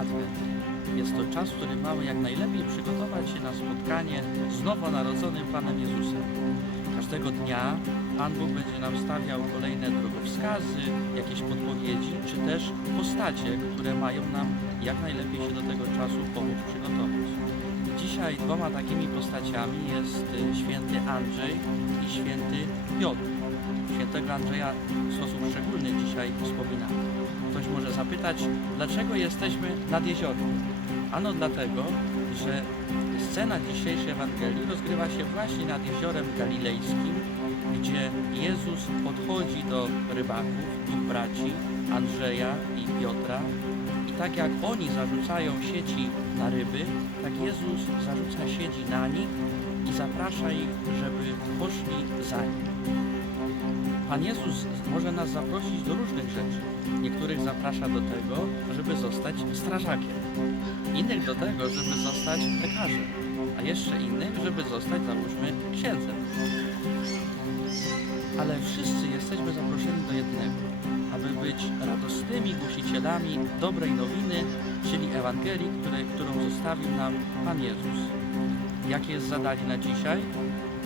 Adwentu. Jest to czas, w którym mamy jak najlepiej przygotować się na spotkanie z nowonarodzonym Panem Jezusem. Każdego dnia Pan Bóg będzie nam stawiał kolejne drogowskazy, jakieś podpowiedzi, czy też postacie, które mają nam jak najlepiej się do tego czasu pomóc przygotować. Dzisiaj dwoma takimi postaciami jest y, święty Andrzej i święty Piotr. Świętego Andrzeja w sposób szczególny dzisiaj wspominamy. Ktoś może zapytać, dlaczego jesteśmy nad jeziorem? Ano dlatego, że scena dzisiejszej Ewangelii rozgrywa się właśnie nad jeziorem galilejskim, gdzie Jezus podchodzi do rybaków, dwóch braci, Andrzeja i Piotra. Tak jak oni zarzucają sieci na ryby, tak Jezus zarzuca sieci na nich i zaprasza ich, żeby poszli za nim. Pan Jezus może nas zaprosić do różnych rzeczy. Niektórych zaprasza do tego, żeby zostać strażakiem, innych do tego, żeby zostać lekarzem, a jeszcze innych, żeby zostać, załóżmy, księdzem. Ale wszyscy jesteśmy zaproszeni do być radosnymi głosicielami dobrej nowiny, czyli Ewangelii, które, którą zostawił nam Pan Jezus. Jakie jest zadanie na dzisiaj?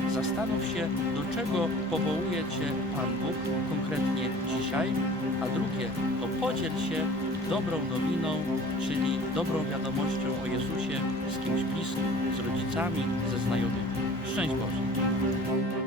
Zastanów się, do czego powołuje Cię Pan Bóg konkretnie dzisiaj, a drugie, to podziel się dobrą nowiną, czyli dobrą wiadomością o Jezusie z kimś bliskim, z rodzicami, ze znajomymi. Szczęść Boże!